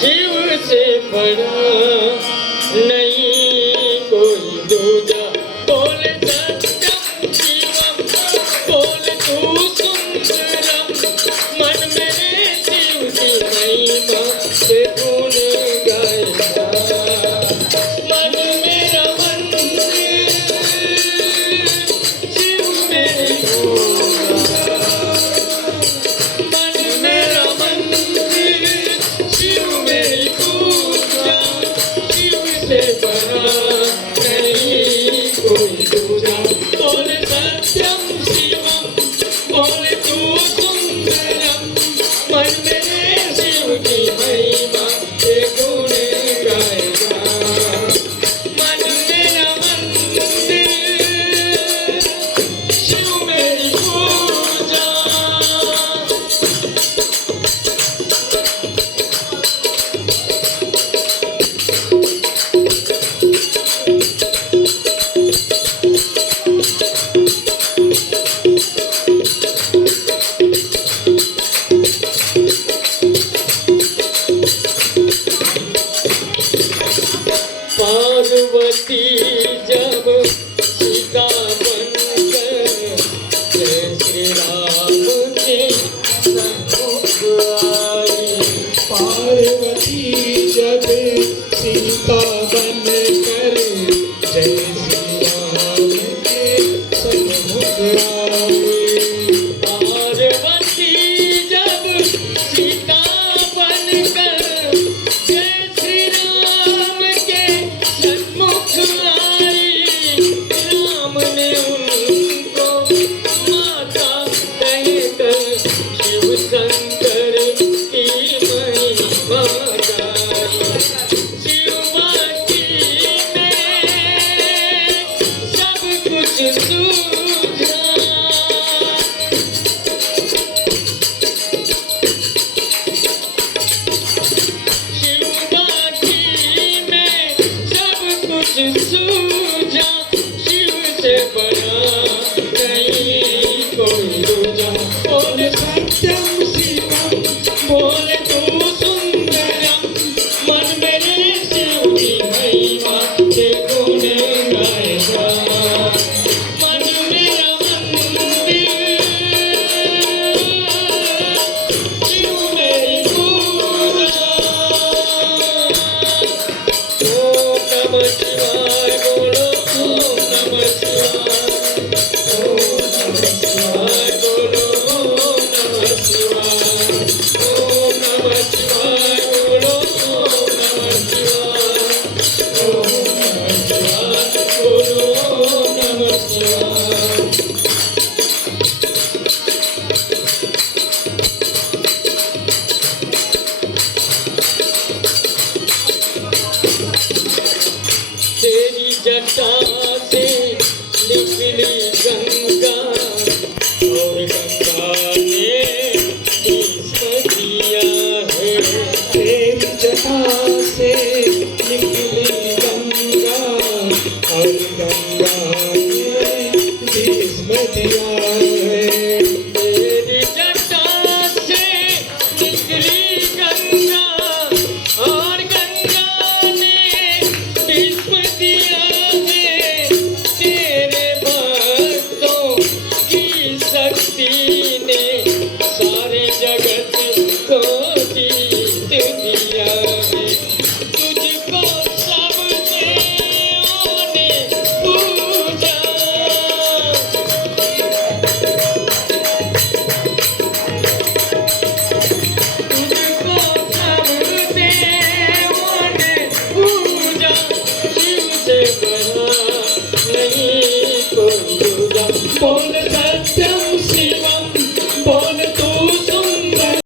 शिव से बड़ा नहीं कोई दूजा। बोल सत्यम शिवम, बोल तू सुंदरम, मन मेरे शिव की महिमा से गुण गाएगा। मन मेरा मंदिर शिव मेरी पूजा, मन मेरा मंदिर शिव मेरी पूजा, शिव से बड़ा नहीं कोई दूजा। बोल सत्यम शिवम, बोल तू सुंदरम, मन मेरे शिव की महिमा से गुण गाएगा। मन मेरा मंदिर शिव मेरी पूजा। पार्वती जब सीता बनकर जय श्री राम के सन्मुख आई। पार्वती जब सीता बनकर जय श्री राम के सन्मुख आई। पार्वती जब सीता बनकर जय श्री राम के सन्मुख आई। राम ने उनको माता कहकर शिव शंकर की महिमा गाई। शिववाकी में सब कुछ सूझा। शिववाकी में सब कुछ सूझा, शिव से बड़ा नहीं कोई दूजा। बोल सत्यम शिवम, बोल तू सुंदरम, मन मेरे शिव की महिमा से गुण गाएगा। मन मेरा मंदिर शिव मेरी पूजा। ओम नमः शिवाय, बोलो ओम नमः शिवाय। ओम नमः शिवाय, बोलो ओम नमः शिवाय। ओम नमः शिवाय, बोलो ओम नमः शिवाय। ओम नमः शिवाय, बोलो ओम नमः शिवाय। तेरी जटा से निकली गंगा और गंगा ने भस्म किया है। तेरी जटा से निकली गंगा और गंगा ने भस्म दिया है। तेरी जटा से निकली गंगा और गंगा ने भस्म दिया है। तेरे भक्तों की शक्ति ने सारे जगत को जीत दिया है। तुझको सब देवों ने पूजा, तुझको सब देवों ने पूजा। शिव से बड़ा नहीं कोई दूजा। बोल